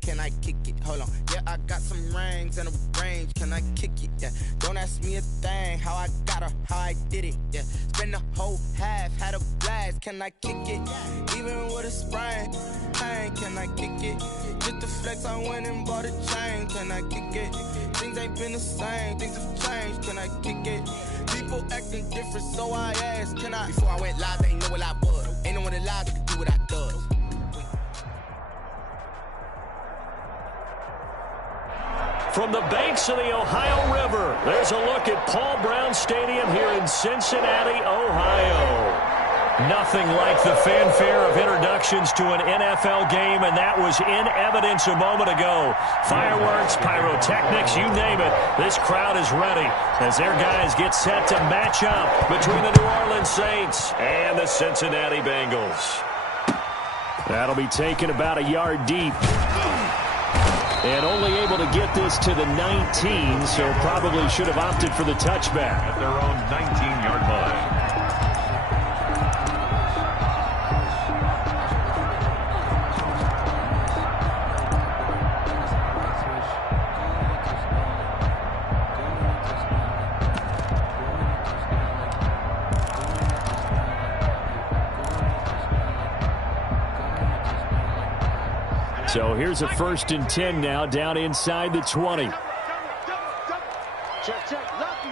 can I kick it? Hold on, yeah, I got some rings and a range, can I kick it? Yeah, don't ask me a thing, how I got her, how I did it. Yeah, spend the whole half, had a blast, can I kick it? Even with a sprain, pain, can I kick it? Just to flex, I went and bought a chain, can I kick it? Things ain't been the same, things have changed, can I kick it? People acting different, so I asked, can I? Before I went live, they ain't know what I was. Ain't no one alive that could do what I does. From the banks of the Ohio River, there's a look at Paul Brown Stadium here in Cincinnati, Ohio. Nothing like the fanfare of introductions to an NFL game, and that was in evidence a moment ago. Fireworks, pyrotechnics, you name it. This crowd is ready as their guys get set to match up between the New Orleans Saints and the Cincinnati Bengals. That'll be taken about a yard deep. And only able to get this to the 19, so probably should have opted for the touchback. At their own 19-yard line. So here's a 1st and 10 now, down inside the 20. Check, lucky.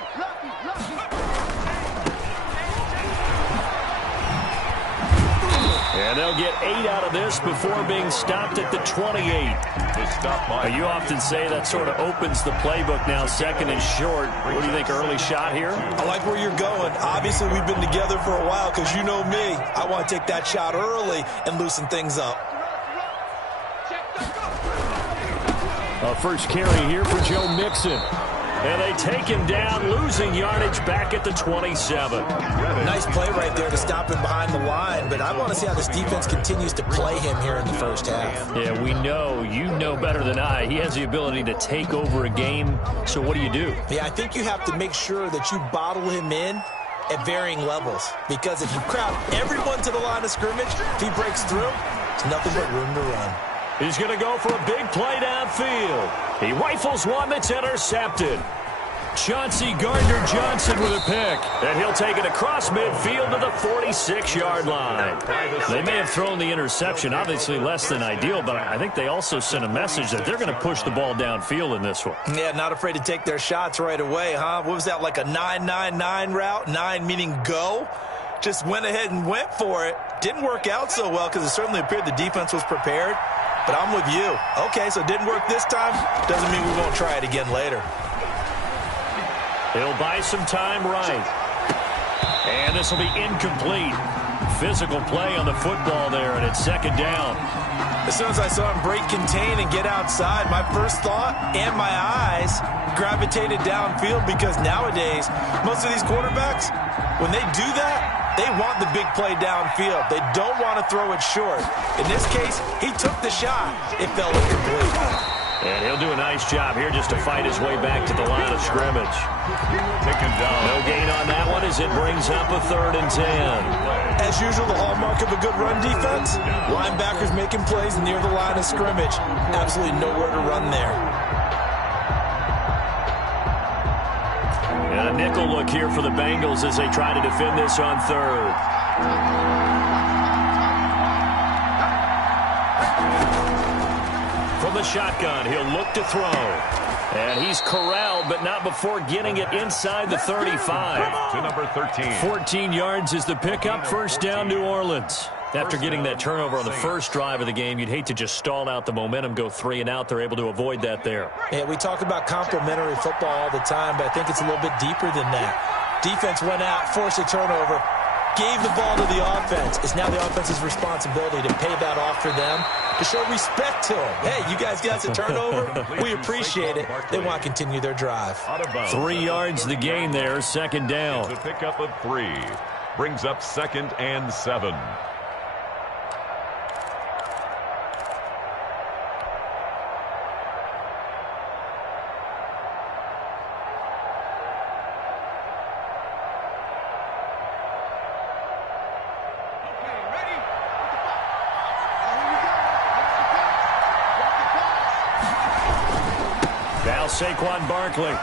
And they'll get 8 out of this before being stopped at the 28. You often say that sort of opens the playbook now, 2nd and short. What do you think, early shot here? I like where you're going. Obviously, we've been together for a while because you know me. I want to take that shot early and loosen things up. A first carry here for Joe Mixon. And they take him down, losing yardage back at the 27. Nice play right there to stop him behind the line, but I want to see how this defense continues to play him here in the first half. Yeah, we know, you know better than I, he has the ability to take over a game, so what do you do? Yeah, I think you have to make sure that you bottle him in at varying levels, because if you crowd everyone to the line of scrimmage, if he breaks through, it's nothing but room to run. He's going to go for a big play downfield. He rifles one that's intercepted. Chauncey Gardner-Johnson with a pick. And he'll take it across midfield to the 46-yard line. They may have thrown the interception, obviously less than ideal, but I think they also sent a message that they're going to push the ball downfield in this one. Yeah, not afraid to take their shots right away, huh? What was that, like a 9-9-9 route? 9 meaning go? Just went ahead and went for it. Didn't work out so well because it certainly appeared the defense was prepared. But I'm with you. Okay, so it didn't work this time. Doesn't mean we won't try it again later. He'll buy some time right. And this will be incomplete. Physical play on the football there, and it's 2nd down. As soon as I saw him break contain and get outside, my first thought and my eyes gravitated downfield, because nowadays, most of these quarterbacks, when they do that, they want the big play downfield. They don't want to throw it short. In this case, he took the shot. It fell incomplete. And he'll do a nice job here just to fight his way back to the line of scrimmage. Taken down. No gain on that one as it brings up a 3rd and 10. As usual, the hallmark of a good run defense, linebackers making plays near the line of scrimmage. Absolutely nowhere to run there. And a nickel look here for the Bengals as they try to defend this on 3rd. From the shotgun, he'll look to throw. And he's corralled, but not before getting it inside the 35. To number 13. 14 yards is the pickup. 1st down, New Orleans. After getting that turnover on the first drive of the game, you'd hate to just stall out the momentum, go 3 and out. They're able to avoid that there. Yeah, we talk about complementary football all the time, but I think it's a little bit deeper than that. Defense went out, forced a turnover, gave the ball to the offense. It's now the offense's responsibility to pay that off for them, to show respect to them. Hey, you guys got a turnover? We appreciate it. They want to continue their drive. 3 yards the gain there, 2nd down. The pickup of 3 brings up 2nd and 7. Now Saquon Barkley.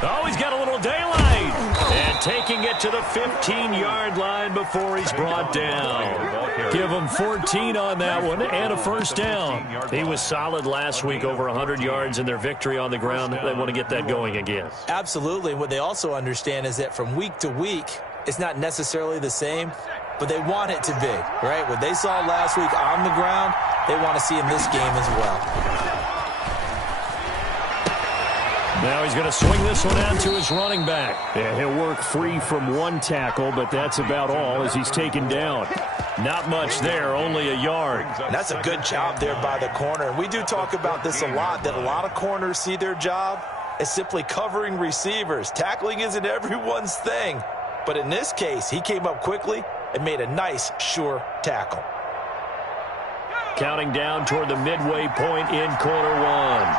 Oh, he's got a little daylight. And taking it to the 15-yard line before he's brought down. Give him 14 on that one and a first down. He was solid last week, over 100 yards in their victory on the ground. They want to get that going again. Absolutely. What they also understand is that from week to week, it's not necessarily the same, but they want it to be, right? What they saw last week on the ground, they want to see in this game as well. Now he's going to swing this one out to his running back. Yeah, he'll work free from one tackle, but that's about all as he's taken down. Not much there, only a yard. That's a good job there by the corner. And we do talk about this a lot, that a lot of corners see their job as simply covering receivers. Tackling isn't everyone's thing. But in this case, he came up quickly and made a nice, sure tackle. Counting down toward the midway point in quarter one.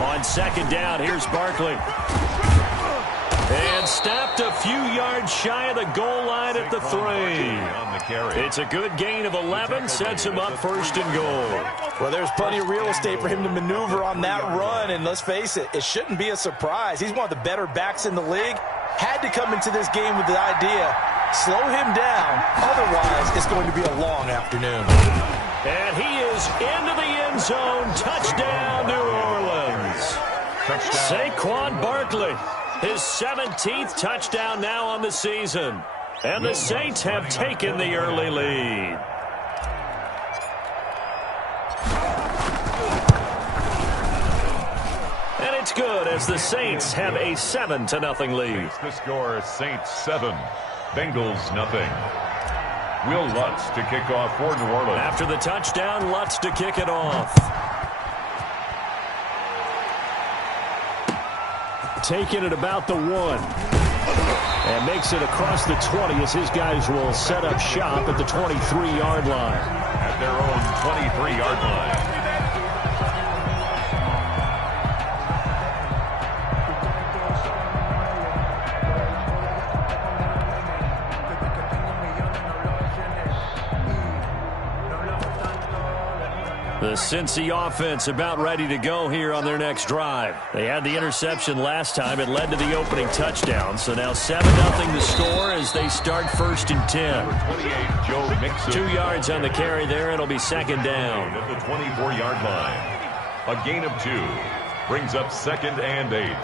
On second down, here's Barkley. And stopped a few yards shy of the goal line at the 3. It's a good gain of 11, sets him up first and goal. Well, there's plenty of real estate for him to maneuver on that run, and let's face it, it shouldn't be a surprise. He's one of the better backs in the league. Had to come into this game with the idea, slow him down, otherwise it's going to be a long afternoon. And he is into the end zone. Touchdown, New Orleans. Saquon Barkley, his 17th touchdown now on the season. And the Saints have taken the early lead. And it's good as the Saints have a 7-0 lead. The score is Saints 7, Bengals nothing. Will Lutz to kick off for New Orleans. After the touchdown, Lutz to kick it off. Taking it about the 1. And makes it across the 20 as his guys will set up shop at the 23-yard line. At their own 23-yard line. The Cincy offense about ready to go here on their next drive. They had the interception last time. It led to the opening touchdown. So now 7-0 the score as they start first and 10. 28, Joe Mixon. 2 yards on the carry there. It'll be second down. At the 24-yard line. A gain of 2. Brings up second and 8.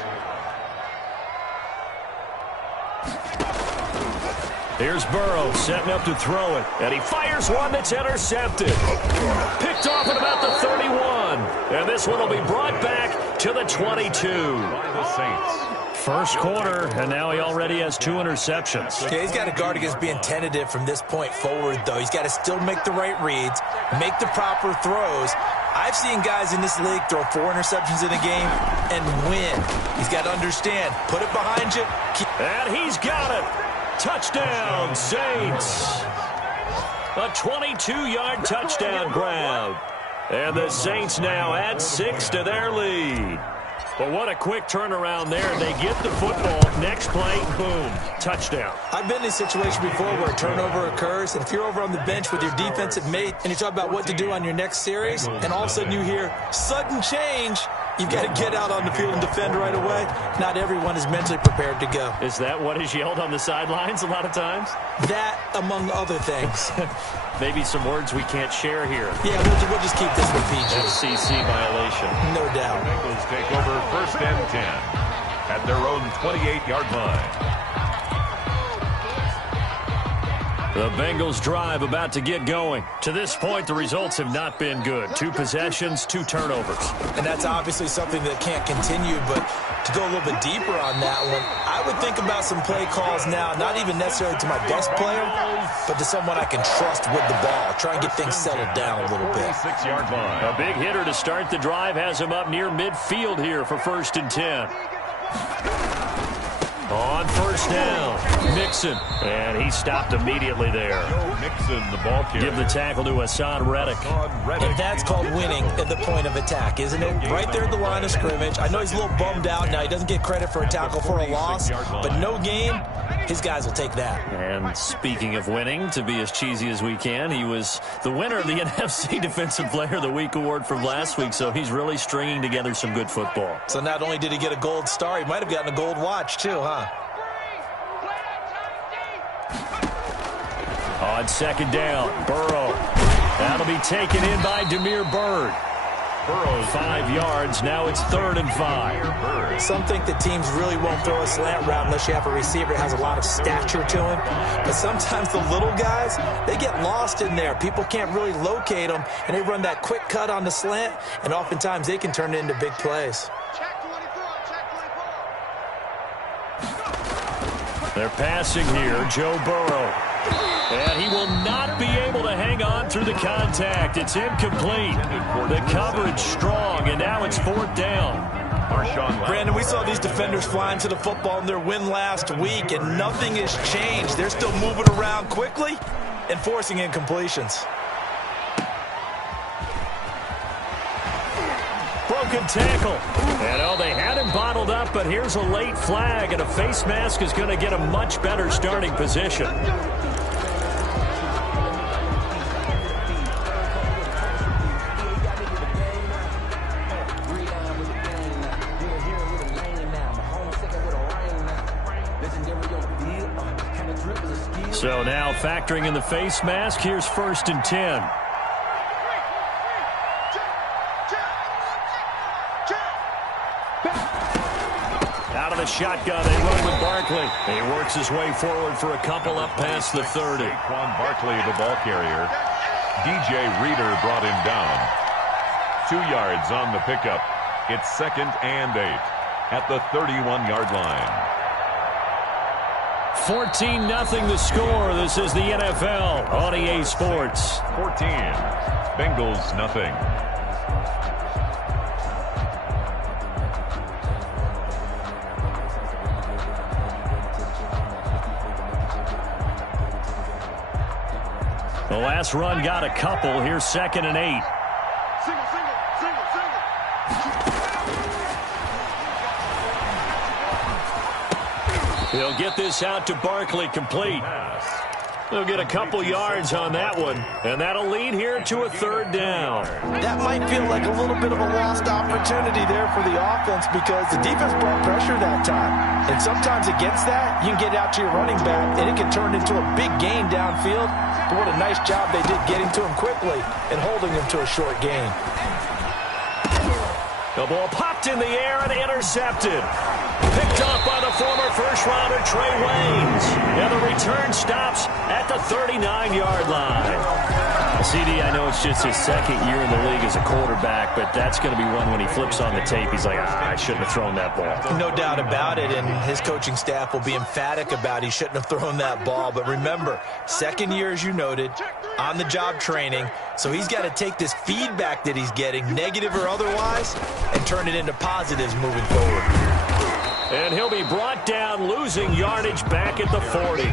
Here's Burrow setting up to throw it. And he fires one that's intercepted. Picked off at about the 31. And this one will be brought back to the 22. By the Saints. First quarter, and now he already has 2 interceptions. Okay, he's got to guard against being tentative from this point forward, though. He's got to still make the right reads, make the proper throws. I've seen guys in this league throw 4 interceptions in a game and win. He's got to understand, put it behind you. And he's got it. Touchdown, Saints. A 22-yard touchdown grab. And the Saints now add 6 to their lead. But what a quick turnaround there. They get the football. Next play, boom, touchdown. I've been in a situation before where a turnover occurs, and if you're over on the bench with your defensive mate and you talk about what to do on your next series, and all of a sudden you hear sudden change, you've got to get out on the field and defend right away. Not everyone is mentally prepared to go. Is that what is yelled on the sidelines a lot of times? That, among other things. Maybe some words we can't share here. Yeah, we'll just keep this one PG. FCC violation. No doubt. The Bengals take over first and 10 at their own 28-yard line. The Bengals drive about to get going. To this point, the results have not been good. 2 possessions, 2 turnovers. And that's obviously something that can't continue, but to go a little bit deeper on that one, I would think about some play calls now, not even necessarily to my best player, but to someone I can trust with the ball. Try and get things settled down a little bit. 6-yard line. A big hitter to start the drive has him up near midfield here for first and 10. On first down, Mixon, and he stopped immediately there. Mixon, the ball carrier. Give the tackle to Hassan Reddick. And that's called winning at the point of attack, isn't it? Right there at the line of scrimmage. I know he's a little bummed out now. He doesn't get credit for a tackle for a loss, but no gain, his guys will take that. And speaking of winning, to be as cheesy as we can, he was the winner of the NFC Defensive Player of the Week award from last week, so he's really stringing together some good football. So not only did he get a gold star, he might have gotten a gold watch too, huh? On second down, Burrow. That'll be taken in by Damiere Byrd. Burrow 5 yards. Now it's 3rd and 5. Some think that teams really won't throw a slant route unless you have a receiver that has a lot of stature to him. But sometimes the little guys, they get lost in there. People can't really locate them, and they run that quick cut on the slant, and oftentimes they can turn it into big plays. They're passing here, Joe Burrow. And he will not be able to hang on through the contact. It's incomplete. The coverage strong, and now it's 4th down. Brandon, we saw these defenders flying to the football in their win last week, and nothing has changed. They're still moving around quickly and forcing incompletions. Broken tackle. And they had him bottled up, but here's a late flag, and a face mask is going to get a much better starting position. So now factoring in the face mask, here's 1st and 10. Out of the shotgun, they run with Barkley. He works his way forward for a couple up past the 30. Saquon Barkley, the ball carrier. DJ Reader brought him down. 2 yards on the pickup. It's 2nd and 8 at the 31-yard line. 14-0 the score. This is the NFL on EA Sports. 14. Bengals nothing. The last run got a couple. Here's 2nd and 8. He'll get this out to Barkley, complete. They'll get a couple yards on that one, and that'll lead here to a 3rd down. That might feel like a little bit of a lost opportunity there for the offense because the defense brought pressure that time. And sometimes against that, you can get out to your running back, and it can turn into a big gain downfield. But what a nice job they did getting to him quickly and holding him to a short gain. The ball popped in the air and intercepted. Picked up by the former first-rounder Trey Waynes. And the return stops at the 39-yard line. CD, I know it's just his 2nd year in the league as a quarterback, but that's going to be one when he flips on the tape. He's like, I shouldn't have thrown that ball. No doubt about it, and his coaching staff will be emphatic about he shouldn't have thrown that ball. But remember, 2nd year, as you noted, on-the-job training, so he's got to take this feedback that he's getting, negative or otherwise, and turn it into positives moving forward. And he'll be brought down, losing yardage back at the 40.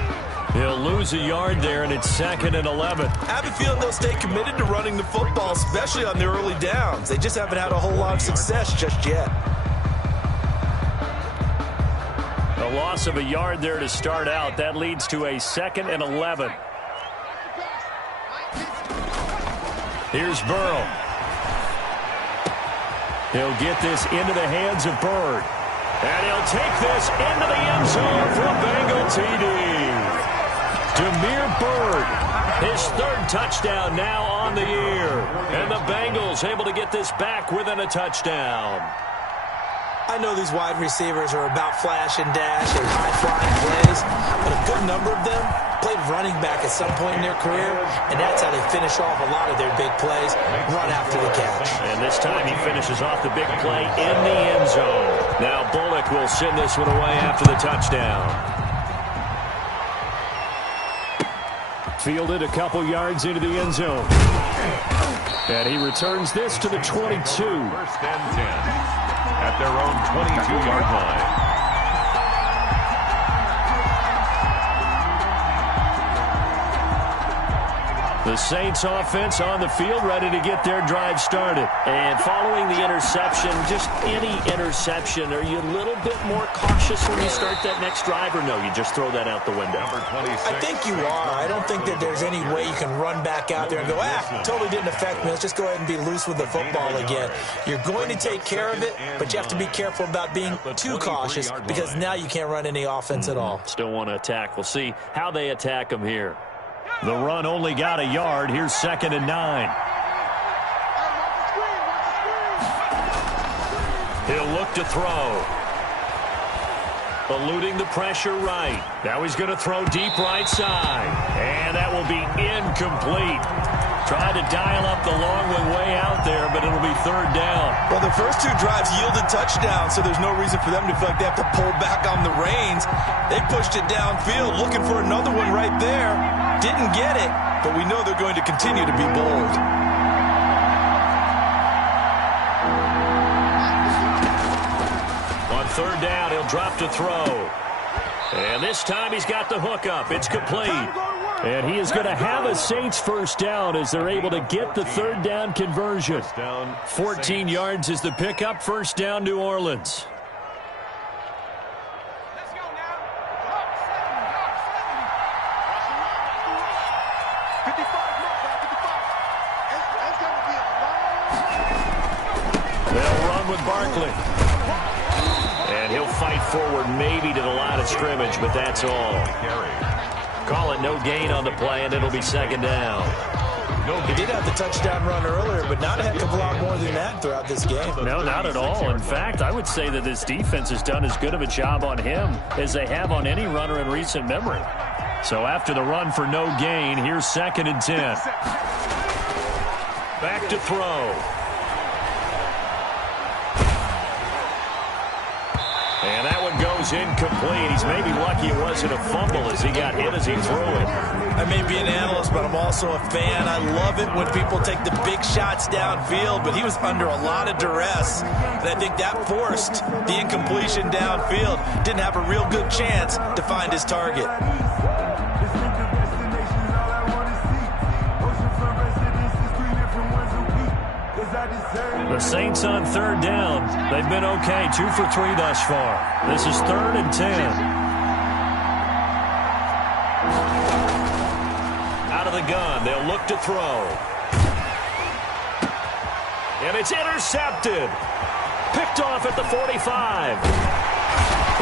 He'll lose a yard there, and it's 2nd and 11. I have a feeling they'll stay committed to running the football, especially on their early downs. They just haven't had a whole lot of success just yet. A loss of a yard there to start out. That leads to a 2nd and 11. Here's Burrow. He'll get this into the hands of Byrd. And he'll take this into the end zone for a Bengal TD. Damiere Byrd, his 3rd touchdown now on the year. And the Bengals able to get this back within a touchdown. I know these wide receivers are about flash and dash and high-flying plays, but a good number of them played running back at some point in their career, and that's how they finish off a lot of their big plays, run after the catch. And this time he finishes off the big play in the end zone. Now Bullock will send this one away after the touchdown. Fielded a couple yards into the end zone. And he returns this to the 22. 1st and 10 at their own 22-yard line. The Saints offense on the field, ready to get their drive started. And following the interception, just any interception, are you a little bit more cautious when you start that next drive, or no, you just throw that out the window? I think you are. I don't think that there's any way you can run back out there and go, totally didn't affect me. Let's just go ahead and be loose with the football again. You're going to take care of it, but you have to be careful about being too cautious because now you can't run any offense at all. Still want to attack. We'll see how they attack them here. The run only got a yard. Here's 2nd and 9. He'll look to throw. Eluding the pressure right. Now he's going to throw deep right side. And that will be incomplete. Tried to dial up the long one way out there, but it'll be 3rd down. Well, the first 2 drives yielded touchdowns, so there's no reason for them to feel like they have to pull back on the reins. They pushed it downfield, looking for another one right there. Didn't get it, but we know they're going to continue to be bold. On 3rd down, he'll drop to throw. And this time he's got the hook up. It's complete. And he is going to have a Saints first down as they're able to get the 3rd down conversion. 14 yards is the pickup. First down, New Orleans. They'll run with Barkley. And he'll fight forward maybe to the line of scrimmage, but that's all. Call it no gain on the play, and it'll be 2nd down. He did have the touchdown run earlier, but not a heck of a lot more than that throughout this game. No, not at all. In fact, I would say that this defense has done as good of a job on him as they have on any runner in recent memory. So after the run for no gain, here's 2nd and 10. Back to throw. And that one goes incomplete. He's maybe lucky it wasn't a fumble as he got hit as he threw it. I may be an analyst, but I'm also a fan. I love it when people take the big shots downfield, but he was under a lot of duress. And I think that forced the incompletion downfield. Didn't have a real good chance to find his target. The Saints on 3rd down. They've been okay. 2 for 3 thus far. This is 3rd and 10. Out of the gun. They'll look to throw. And it's intercepted. Picked off at the 45.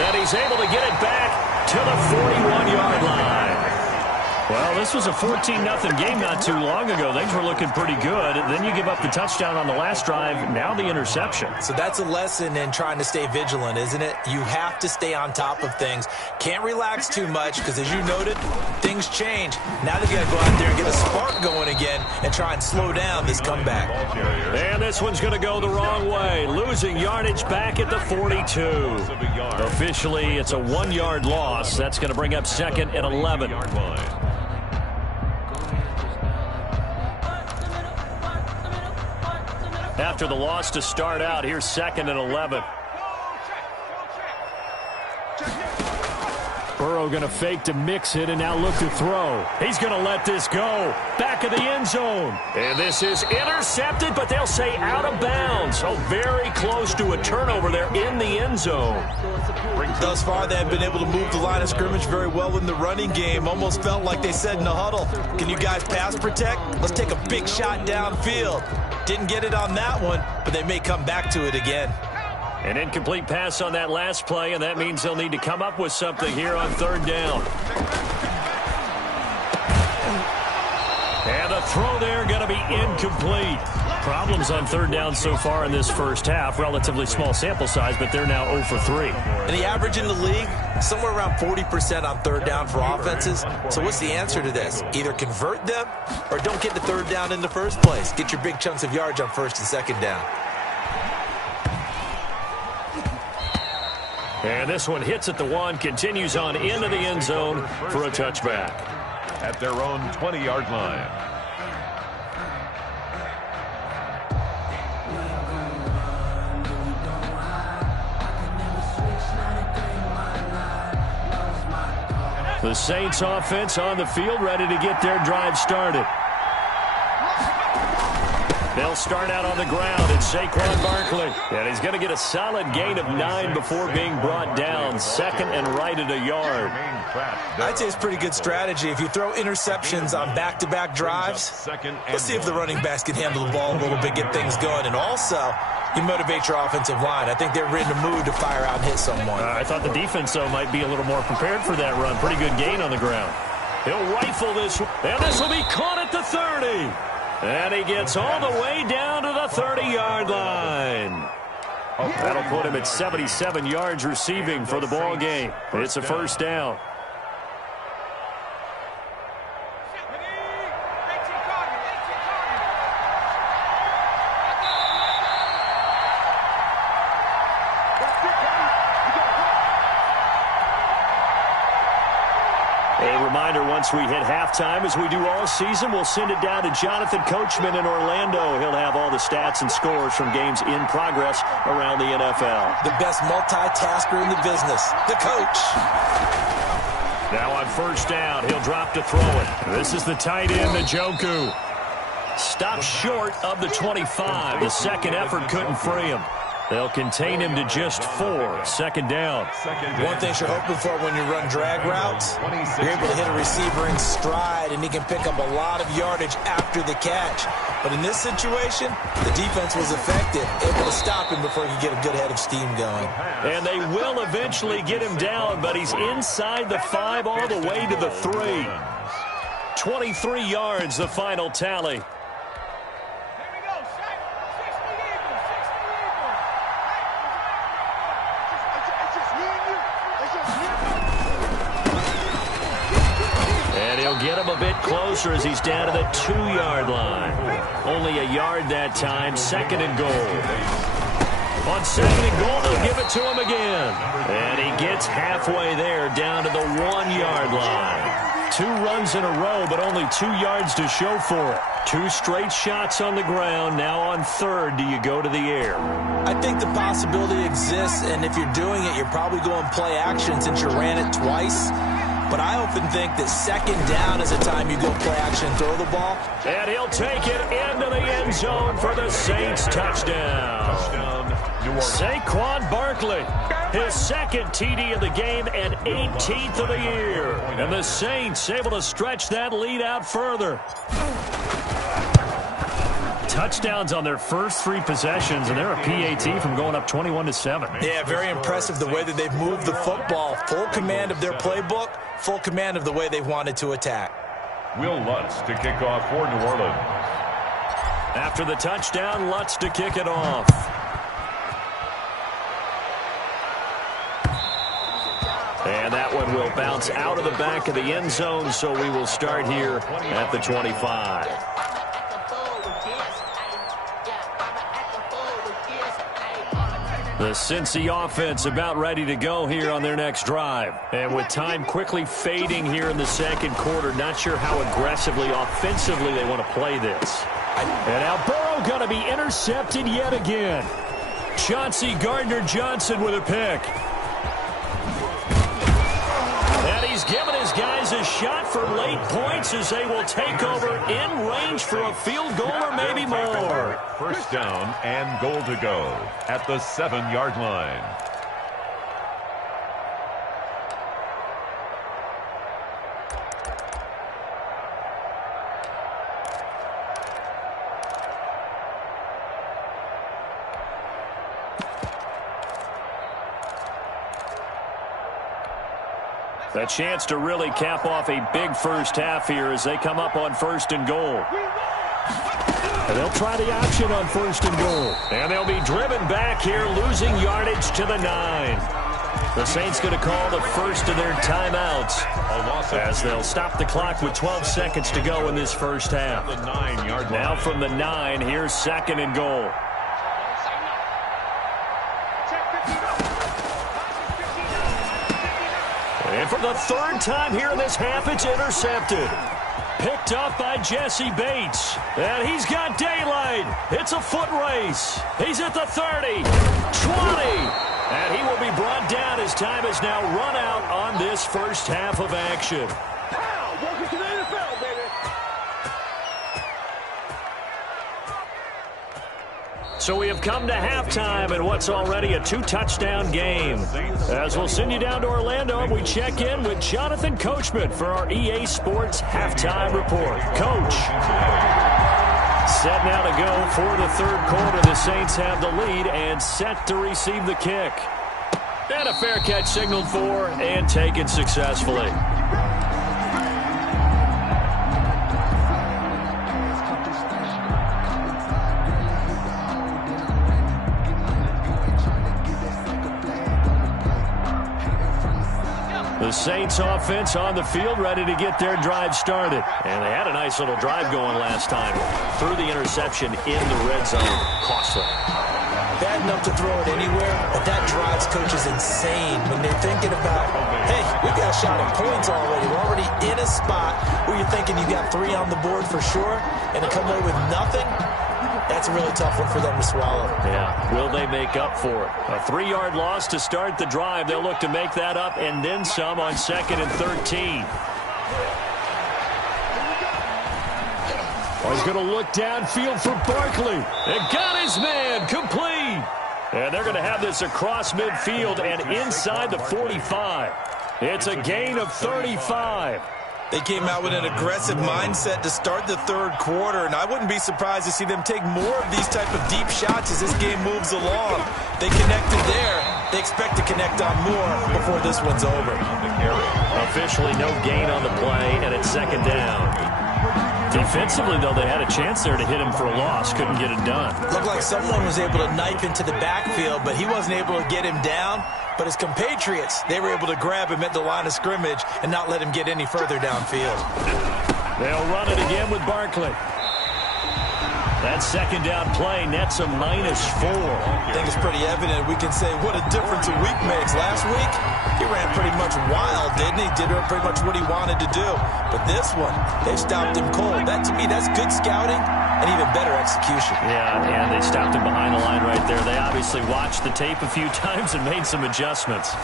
And he's able to get it back to the 41-yard line. Well, this was a 14-0 game not too long ago. Things were looking pretty good. Then you give up the touchdown on the last drive. Now the interception. So that's a lesson in trying to stay vigilant, isn't it? You have to stay on top of things. Can't relax too much because, as you noted, things change. Now they've got to go out there and get a spark going again and try and slow down this comeback. And this one's going to go the wrong way. Losing yardage back at the 42. Officially, it's a 1-yard loss. That's going to bring up 2nd and 11. After the loss to start out, here's 2nd and 11. Burrow going to fake to mix it and now look to throw. He's going to let this go. Back of the end zone. And this is intercepted, but they'll say out of bounds. So very close to a turnover there in the end zone. Thus far, they have been able to move the line of scrimmage very well in the running game. Almost felt like they said in the huddle, can you guys pass protect? Let's take a big shot downfield. Didn't get it on that one, but they may come back to it again. An incomplete pass on that last play, and that means they'll need to come up with something here on 3rd down. And the throw there going to be incomplete. Problems on 3rd down so far in this first half. Relatively small sample size, but they're now 0 for 3. And the average in the league, somewhere around 40% on 3rd down for offenses. So what's the answer to this? Either convert them or don't get the 3rd down in the first place. Get your big chunks of yards on 1st and 2nd down. And this one hits at the 1, continues on into the end zone for a touchback. At their own 20-yard line. The Saints offense on the field, ready to get their drive started. They'll start out on the ground. It's Saquon Barkley. And he's going to get a solid gain of 9 before being brought down. Second and right at a yard. I'd say it's pretty good strategy. If you throw interceptions on back-to-back drives, let's see if the running backs can handle the ball a little bit, get things going. And also, you motivate your offensive line. I think they're in the mood to fire out and hit someone. I thought the defense, though, might be a little more prepared for that run. Pretty good gain on the ground. He'll rifle this, and this will be caught at the 30. And he gets all the way down to the 30-yard line. That'll put him at 77 yards receiving for the ball game. It's a first down. A reminder, once we hit halftime, as we do all season, we'll send it down to Jonathan Coachman in Orlando. He'll have all the stats and scores from games in progress around the NFL. The best multitasker in the business, the coach. Now on first down, he'll drop to throw it. This is the tight end, Njoku. Stopped short of the 25. The second effort couldn't free him. They'll contain him to just 4. Second down. One thing you're hoping for when you run drag routes, you're able to hit a receiver in stride, and he can pick up a lot of yardage after the catch. But in this situation, the defense was effective, able to stop him before he could get a good head of steam going. And they will eventually get him down, but he's inside the 5 all the way to the 3. 23 yards, the final tally. Get him a bit closer as he's down to the 2-yard line. Only a yard that time. Second and goal. On second and goal, they'll give it to him again. And he gets halfway there, down to the 1-yard line. 2 runs in a row, but only 2 yards to show for it. 2 straight shots on the ground. Now on third, do you go to the air? I think the possibility exists, and if you're doing it, you're probably going play action since you ran it twice. But I often think that second down is a time you go play action and throw the ball. And he'll take it into the end zone for the Saints touchdown. Saquon Barkley, his second TD of the game and 18th of the year. And the Saints able to stretch that lead out further. Touchdowns on their first 3 possessions, and they're a PAT from going up 21-7. Yeah, very impressive the way that they've moved the football. Full command of their playbook, full command of the way they've wanted to attack. Will Lutz to kick off for New Orleans. After the touchdown, Lutz to kick it off. And that one will bounce out of the back of the end zone, so we will start here at the 25. The Cincy offense about ready to go here on their next drive. And with time quickly fading here in the second quarter, not sure how aggressively, offensively they want to play this. And now Burrow going to be intercepted yet again. Chauncey Gardner-Johnson with a pick. And he's given his guys a shot for late points as they will take over in range for a field goal or maybe more. First down and goal to go at the 7-yard line. A chance to really cap off a big first half here as they come up on first and goal. And they'll try the option on first and goal. And they'll be driven back here, losing yardage to the 9. The Saints going to call the first of their timeouts as they'll stop the clock with 12 seconds to go in this first half. Now from the 9, here's second and goal. And for the 3rd time here in this half, it's intercepted. Picked up by Jesse Bates. And he's got daylight. It's a foot race. He's at the 30, 20. And he will be brought down as time is now run out on this first half of action. Welcome to the NFL, baby. So we have come to halftime in what's already a 2-touchdown game. As we'll send you down to Orlando, we check in with Jonathan Coachman for our EA Sports Halftime Report. Coach. Set now to go for the third quarter. The Saints have the lead and set to receive the kick. And a fair catch signaled for and taken successfully. The Saints offense on the field, ready to get their drive started. And they had a nice little drive going last time. Threw the interception in the red zone. Costly. Bad enough to throw it anywhere, but that drives coaches insane when they're thinking about, hey, we got a shot at points already. We're already in a spot where you're thinking you got 3 on the board for sure, and to come away with nothing, that's a really tough one for them to swallow. Yeah, will they make up for it? A 3-yard loss to start the drive. They'll look to make that up and then some on 2nd and 13. He's going to look downfield for Barkley. And got his man complete. And they're going to have this across midfield and inside the 45. It's a gain of 35. They came out with an aggressive mindset to start the third quarter, and I wouldn't be surprised to see them take more of these type of deep shots as this game moves along. They connected there. They expect to connect on more before this one's over. Officially no gain on the play, and it's 2nd down. Defensively, though, they had a chance there to hit him for a loss. Couldn't get it done. Looked like someone was able to knife into the backfield, but he wasn't able to get him down. But his compatriots, they were able to grab him at the line of scrimmage and not let him get any further downfield. They'll run it again with Barkley. That 2nd down play nets a -4. I think it's pretty evident. We can say what a difference a week makes. Last week, he ran pretty much wild, didn't he? Did pretty much what he wanted to do. But this one, they stopped him cold. That, to me, that's good scouting and even better execution. Yeah, and they stopped him behind the line right there. They obviously watched the tape a few times and made some adjustments.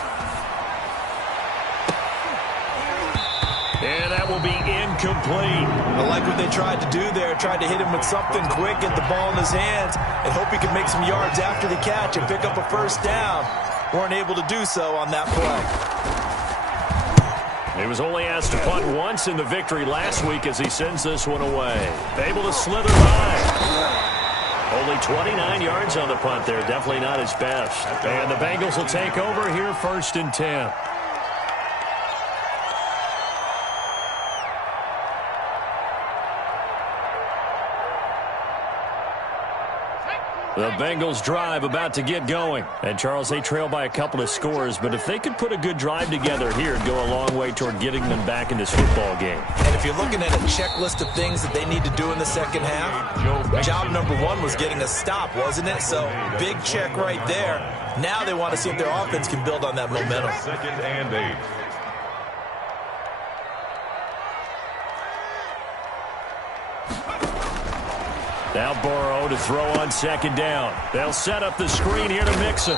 And that will be incomplete. I like what they tried to do there. Tried to hit him with something quick, get the ball in his hands, and hope he could make some yards after the catch and pick up a first down. Weren't able to do so on that play. He was only asked to punt once in the victory last week as he sends this one away. Able to slither by. Only 29 yards on the punt there. Definitely not his best. And the Bengals will take over here 1st and 10. The Bengals drive about to get going. And, Charles, they trail by a couple of scores, but if they could put a good drive together here, it'd go a long way toward getting them back in this football game. And if you're looking at a checklist of things that they need to do in the second half, job number 1 was getting a stop, wasn't it? So, big check right there. Now they want to see if their offense can build on that momentum. 2nd and 8. Now Burrow to throw on 2nd down. They'll set up the screen here to Mixon.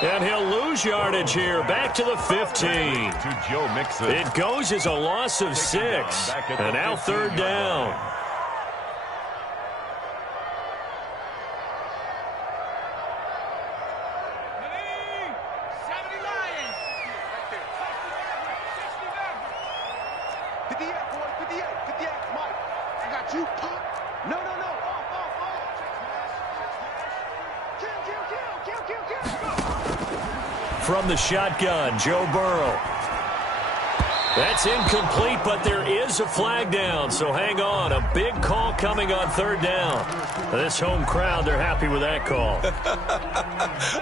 And he'll lose yardage here. Back to the 15. To Joe Mixon. It goes as a loss of 6. And now 3rd down. From the shotgun, Joe Burrow. That's incomplete, but there is a flag down, so hang on. A big call coming on 3rd down. This home crowd, they're happy with that call.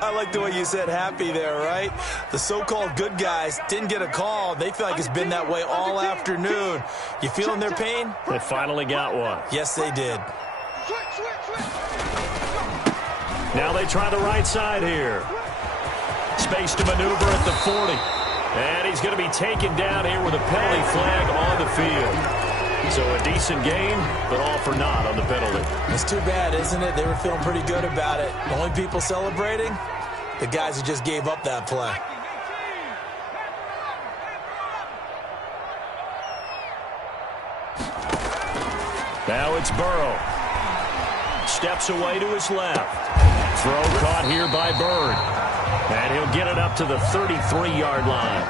I like the way you said happy there, right? The so-called good guys didn't get a call. They feel like it's been that way all afternoon. You feeling their pain? They finally got one. Yes, they did. Now they try the right side here. Space to maneuver at the 40. And he's going to be taken down here with a penalty flag on the field. So a decent game, but all for naught on the penalty. It's too bad, isn't it? They were feeling pretty good about it. The only people celebrating, the guys who just gave up that play. Now it's Burrow. steps away to his left. Throw caught here by Bird. And he'll get it up to the 33-yard line.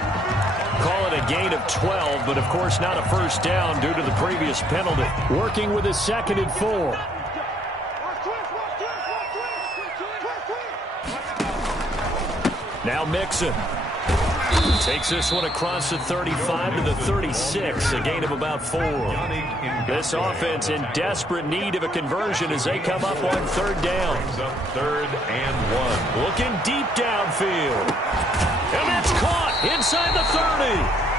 Call it a gain of 12, but of course not a first down due to the previous penalty. Working with a 2nd and 4. Now Mixon takes this one across the 35 to the 36, a gain of about 4. This offense in desperate need of a conversion as they come up on 3rd down. 3rd and 1. Looking deep downfield. And it's caught inside the 30.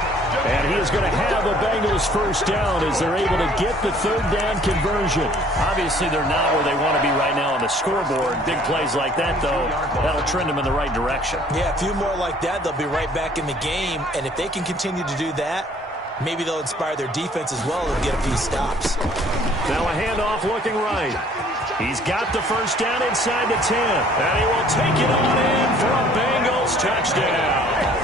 And he is going to have a Bengals first down as they're able to get the 3rd down conversion. Obviously, they're not where they want to be right now on the scoreboard. Big plays like that, though, that'll trend them in the right direction. Yeah, a few more like that, they'll be right back in the game. And if they can continue to do that, maybe they'll inspire their defense as well and get a few stops. Now a handoff looking right. He's got the first down inside the 10. And he will take it on in for a Bengals touchdown.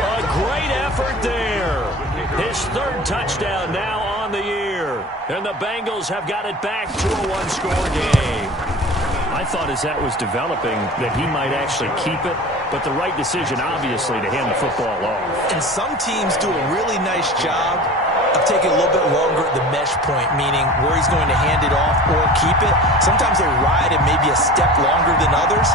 A great effort there. His 3rd touchdown now on the year. And the Bengals have got it back to a one-score game. I thought as that was developing that he might actually keep it, but the right decision, obviously, to hand the football off. And some teams do a really nice job of taking a little bit longer at the mesh point, meaning where he's going to hand it off or keep it. Sometimes they ride it maybe a step longer than others.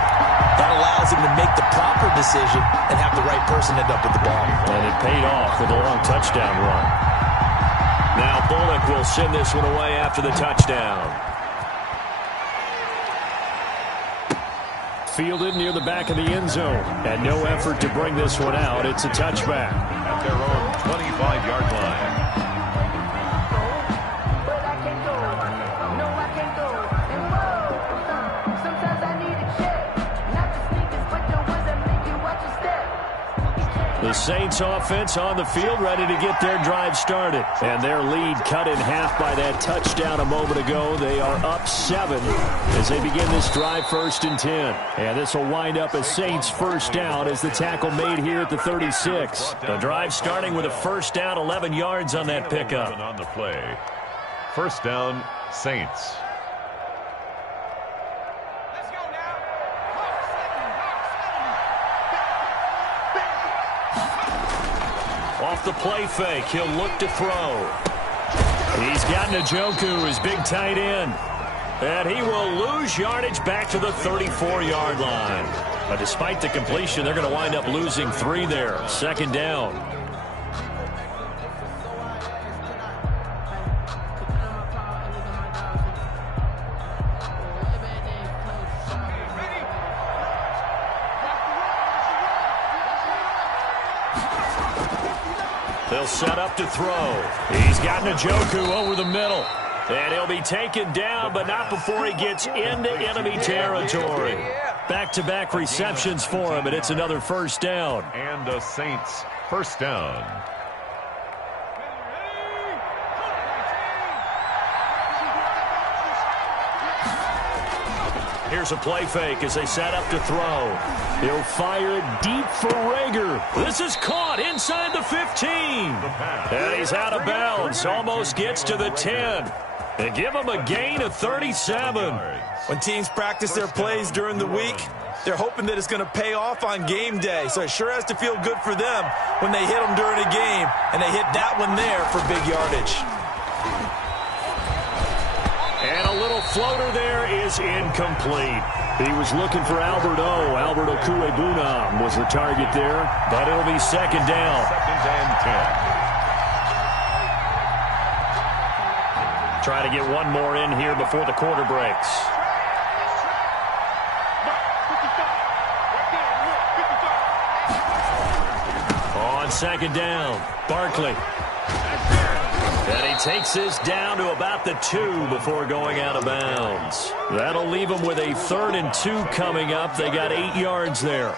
That allows him to make the proper decision and have the right person end up with the ball. And it paid off with a long touchdown run. Now Bullock will send this one away after the touchdown. Fielded near the back of the end zone. And no effort to bring this one out. It's a touchback. At their own 25-yard line. The Saints offense on the field ready to get their drive started. And their lead cut in half by that touchdown a moment ago. They are up 7 as they begin this drive 1st and 10. And this will wind up a Saints first down as the tackle made here at the 36. The drive starting with a first down, 11 yards on that pickup. On the play. First down, Saints. Off the play fake, he'll look to throw. He's got Njoku, his big tight end. And he will lose yardage back to the 34-yard line. But despite the completion, they're going to wind up losing 3 there. 2nd down. They'll set up to throw. He's got Njoku over the middle. And he'll be taken down, but not before he gets into enemy territory. Back-to-back receptions for him, and it's another first down. And the Saints first down. Here's a play fake as they set up to throw. He'll fire it deep for Rager. This is caught inside the 15. And he's out of bounds. Almost gets to the 10. And give him a gain of 37. When teams practice their plays during the week, they're hoping that it's going to pay off on game day. So it sure has to feel good for them when they hit them during a game. And they hit that one there for big yardage. And a little floater there is incomplete. He was looking for Albert O. Albert Okuebunam was the target there, but it'll be 2nd down. 2nd and 10. Try to get one more in here before the quarter breaks. On 2nd down, Barkley. And he takes this down to about the 2 before going out of bounds. That'll leave them with a 3rd and 2 coming up. They got 8 yards there.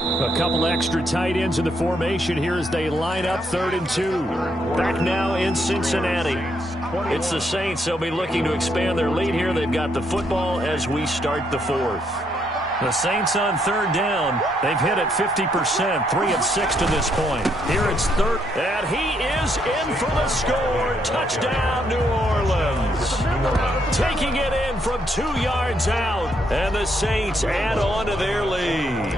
A couple extra tight ends in the formation here as they line up 3rd and 2. Back now in Cincinnati. It's the Saints. They'll be looking to expand their lead here. They've got the football as we start the 4th. The Saints on third down. They've hit it 50%, 3 of 6 to this point. Here it's third, and he is in for the score. Touchdown, New Orleans. Taking it in from 2 yards out, and the Saints add on to their lead.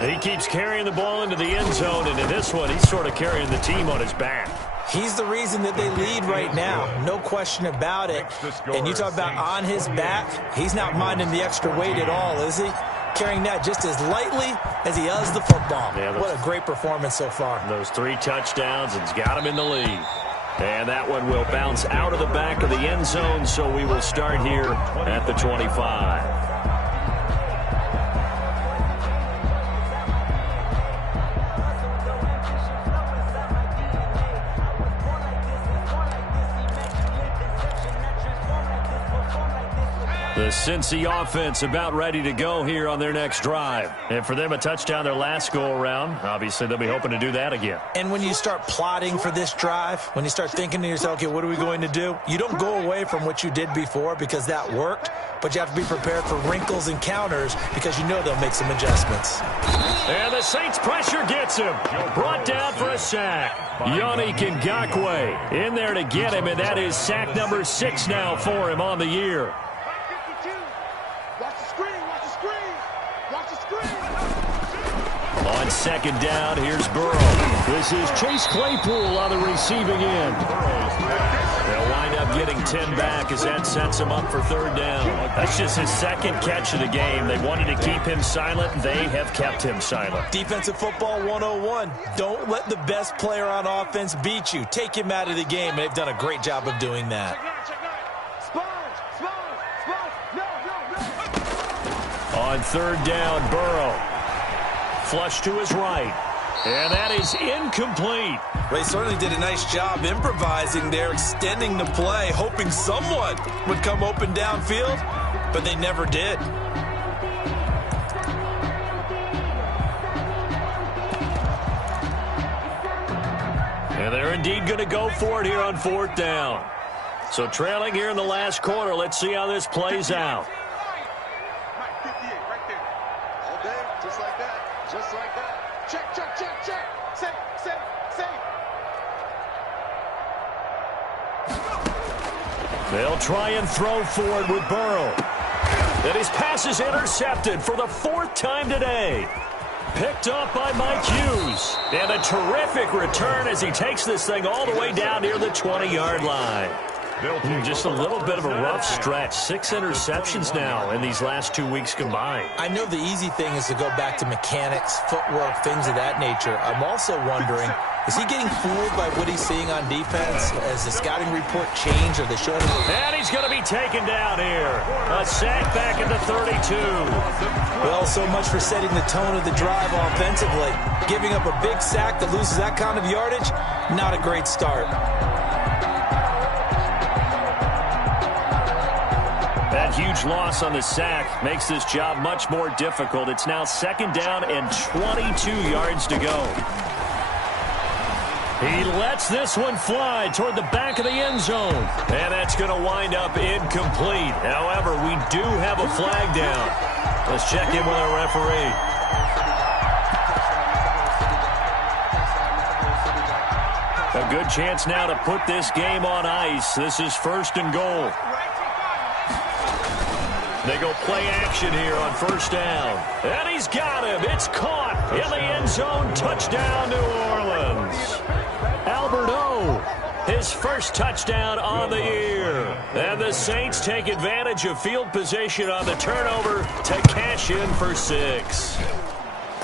He keeps carrying the ball into the end zone, and in this one, he's sort of carrying the team on his back. He's the reason that they lead right now. No question about it. And you talk about on his back, he's not minding the extra weight at all, is he? Carrying that just as lightly as he does the football. Yeah, what a great performance so far. Those 3 touchdowns, and it's got him in the lead. And that one will bounce out of the back of the end zone, so we will start here at the 25. The Cincy offense about ready to go here on their next drive. And for them, a touchdown their last go-around. Obviously, they'll be hoping to do that again. And when you start plotting for this drive, when you start thinking to yourself, okay, what are we going to do? You don't go away from what you did before because that worked, but you have to be prepared for wrinkles and counters because you know they'll make some adjustments. And the Saints pressure gets him. Brought down for a sack. Yannick Ngakoue in there to get him, and that is sack number 6 now for him on the year. On second down, here's Burrow. This is Chase Claypool on the receiving end. They'll wind up getting 10 back as that sets him up for third down. That's just his second catch of the game. They wanted to keep him silent. They have kept him silent. Defensive football 101. Don't let the best player on offense beat you. Take him out of the game, and they've done a great job of doing that. On third down, Burrow. Flush to his right. And that is incomplete. They certainly did a nice job improvising there, extending the play, hoping someone would come open downfield, but they never did. And they're indeed going to go for it here on fourth down. So trailing here in the last quarter, let's see how this plays out. They'll try and throw for it with Burrow. And his pass is intercepted for the 4th time today. Picked up by Mike Hughes. And a terrific return as he takes this thing all the way down near the 20-yard line. Just a little bit of a rough stretch. 6 interceptions now in these last 2 weeks combined. I know the easy thing is to go back to mechanics, footwork, things of that nature. I'm also wondering, is he getting fooled by what he's seeing on defense? Has the scouting report changed? Or they showing him? And he's going to be taken down here. A sack back at the 32. Well, so much for setting the tone of the drive offensively. Giving up a big sack that loses that kind of yardage, not a great start. That huge loss on the sack makes this job much more difficult. It's now second down and 22 yards to go. He lets this one fly toward the back of the end zone. And that's going to wind up incomplete. However, we do have a flag down. Let's check in with our referee. A good chance now to put this game on ice. This is 1st and goal. They go play action here on 1st down. And he's got him. It's caught in the end zone. Touchdown, New Orleans. Albert O, his first touchdown on the year. And the Saints take advantage of field position on the turnover to cash in for 6.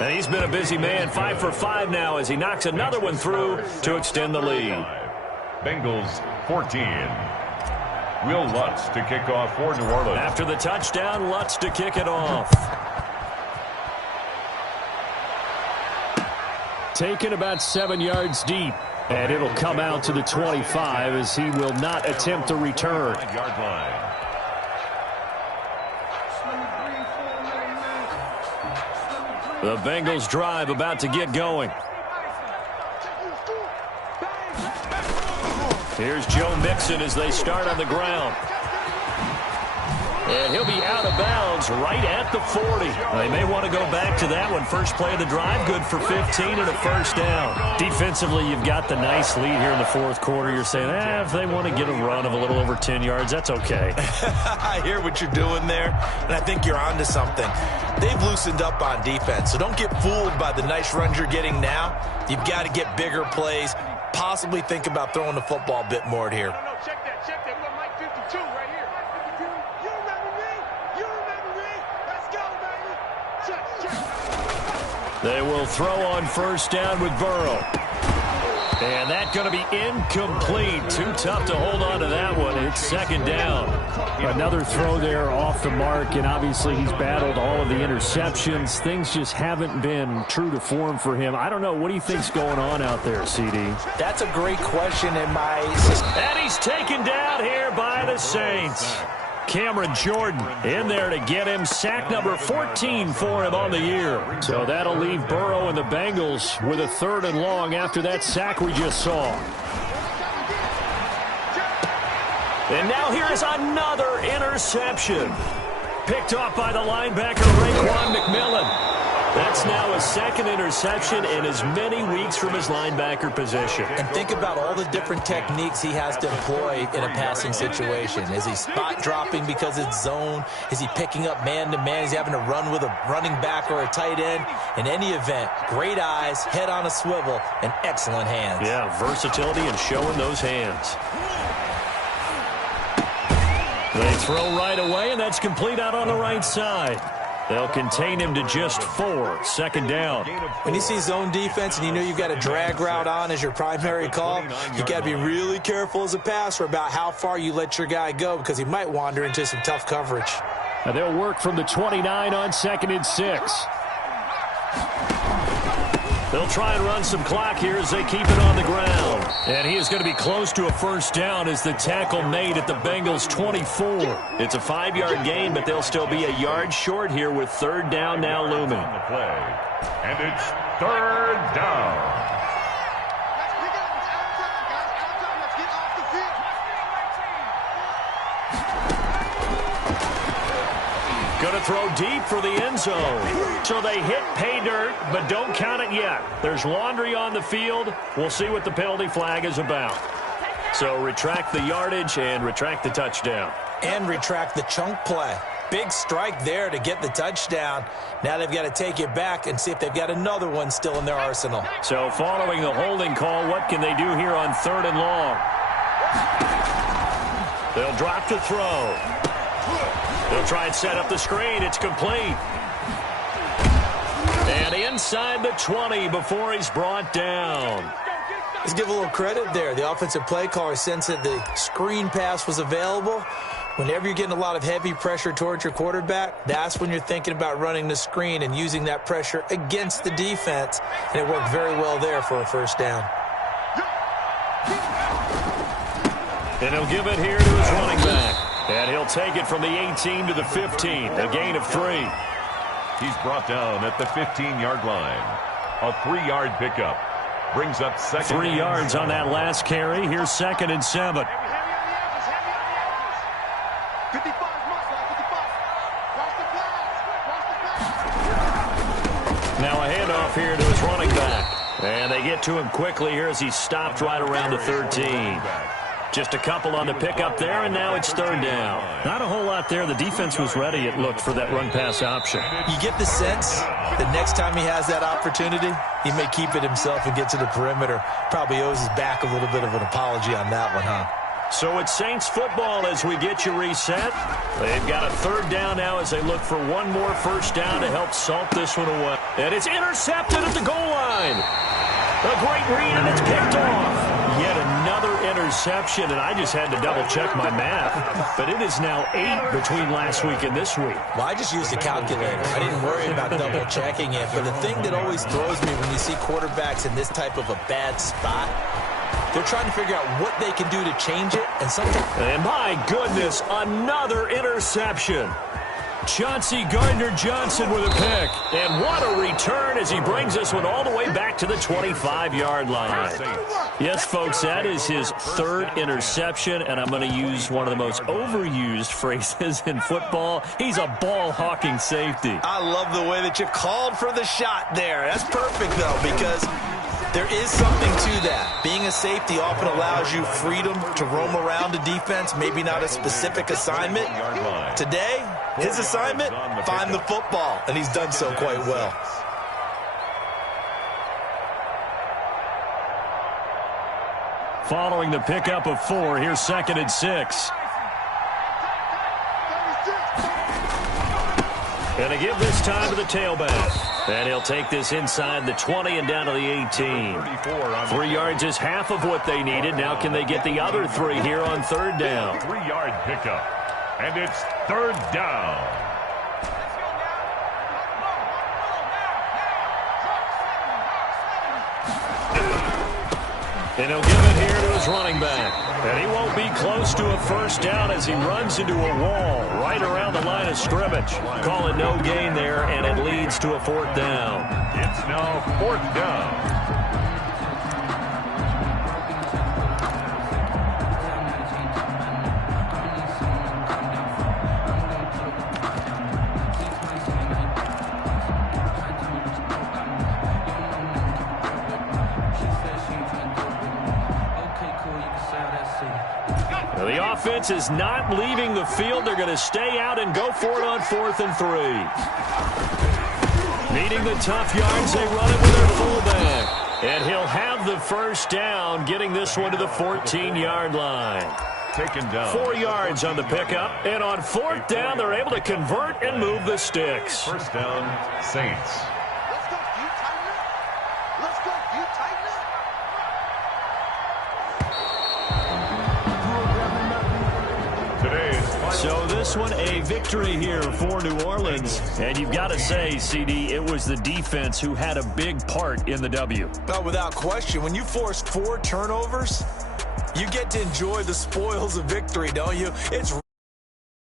And he's been a busy man, 5 for 5 now as he knocks another one through to extend the lead. Bengals 14. Will Lutz to kick off for New Orleans. After the touchdown, Lutz to kick it off. Taken about 7 yards deep. And it'll come out to the 25 as he will not attempt a return. The Bengals drive about to get going. Here's Joe Mixon as they start on the ground. And he'll be out of bounds right at the 40. They may want to go back to that one. First play of the drive, good for 15 and a first down. Defensively, you've got the nice lead here in the fourth quarter. You're saying, if they want to get a run of a little over 10 yards, that's okay. I hear what you're doing there, and I think you're onto something. They've loosened up on defense, so don't get fooled by the nice runs you're getting now. You've got to get bigger plays, possibly think about throwing the football a bit more here. Check that. We got Mike 52 right here. You remember me? Let's go, baby. Check. They will throw on first down with Burrow. And that's going to be incomplete. Too tough to hold on to that one. It's second down. Another throw there off the mark, and obviously he's battled all of the interceptions. Things just haven't been true to form for him. I don't know. What do you think's going on out there, CD? That's a great question in my... And he's taken down here by the Saints. Cameron Jordan in there to get him. Sack number 14 for him on the year. So that'll leave Burrow and the Bengals with a 3rd and long after that sack we just saw. And now here is another interception. Picked off by the linebacker, Raekwon McMillan. That's now a second interception in as many weeks from his linebacker position. And think about all the different techniques he has to employ in a passing situation. Is he spot dropping because it's zone? Is he picking up man-to-man? Is he having to run with a running back or a tight end? In any event, great eyes, head on a swivel, and excellent hands. Yeah, versatility and showing those hands. They throw right away, and that's complete out on the right side. They'll contain him to just 4. Second down. When you see zone defense and you know you've got a drag route on as your primary call, you got to be really careful as a passer about how far you let your guy go because he might wander into some tough coverage. Now they'll work from the 29 on 2nd and 6. They'll try and run some clock here as they keep it on the ground. And he is going to be close to a first down as the tackle made at the Bengals' 24. It's a 5-yard gain, but they'll still be a yard short here with 3rd down now looming. On the play. And it's 3rd down. Going to throw deep for the end zone. So they hit pay dirt, but don't count it yet. There's laundry on the field. We'll see what the penalty flag is about. So retract the yardage and retract the touchdown. And retract the chunk play. Big strike there to get the touchdown. Now they've got to take it back and see if they've got another one still in their arsenal. So following the holding call, what can they do here on 3rd and long? They'll drop to throw. They'll try and set up the screen. It's complete. And inside the 20 before he's brought down. Let's give a little credit there. The offensive play caller sensed that the screen pass was available. Whenever you're getting a lot of heavy pressure towards your quarterback, that's when you're thinking about running the screen and using that pressure against the defense. And it worked very well there for a first down. And he'll give it here to his running back. And he'll take it from the 18 to the 15, a gain of 3. He's brought down at the 15-yard line. A 3-yard pickup. Brings up 2nd. 3 yards on that last carry. Here's 2nd and 7. Now a handoff here to his running back. And they get to him quickly here as he stopped right around the 13. Just a couple on the pickup there, and now it's 3rd down. Not a whole lot there. The defense was ready, it looked, for that run-pass option. You get the sense that next time he has that opportunity, he may keep it himself and get to the perimeter. Probably owes his back a little bit of an apology on that one, huh? So it's Saints football as we get you reset. They've got a 3rd down now as they look for one more first down to help salt this one away. And it's intercepted at the goal line. A great read, and it's picked off. Yet another interception, and I just had to double-check my math. But it is now 8 between last week and this week. Well, I just used a calculator. I didn't worry about double-checking it. But the thing that always throws me when you see quarterbacks in this type of a bad spot, they're trying to figure out what they can do to change it. And sometimes... And my goodness, another interception. Chauncey Gardner-Johnson with a pick. And what a return as he brings this one all the way back to the 25-yard line. Yes, folks, that is his third interception, and I'm going to use one of the most overused phrases in football. He's a ball-hawking safety. I love the way that you called for the shot there. That's perfect, though, because there is something to that. Being a safety often allows you freedom to roam around a defense, maybe not a specific assignment. Today, his assignment, find the football, and he's done so quite well. Following the pickup of 4, here's 2nd and 6. And to give this time to the tailback. And he'll take this inside the 20 and down to the 18. 3 yards is half of what they needed. Now can they get the other 3 here on 3rd down? 3-yard pickup. And it's 3rd down. And he'll give it here to his running back. And he won't be close to a 1st down as he runs into a wall right around the line of scrimmage. Call it no gain there, and it leads to a 4th down. It's now 4th down. The offense is not leaving the field. They're going to stay out and go for it on 4th and 3. Needing the tough yards, they run it with their fullback. And he'll have the 1st down, getting this one to the 14-yard line. Taken down. 4 yards on the pickup. And on 4th down, they're able to convert and move the sticks. 1st down, Saints. Let's go. You tighten up. Let's go. You tighten up. So this one, a victory here for New Orleans. And you've got to say, CD, it was the defense who had a big part in the W. Well, without question, when you force 4 turnovers, you get to enjoy the spoils of victory, don't you? It's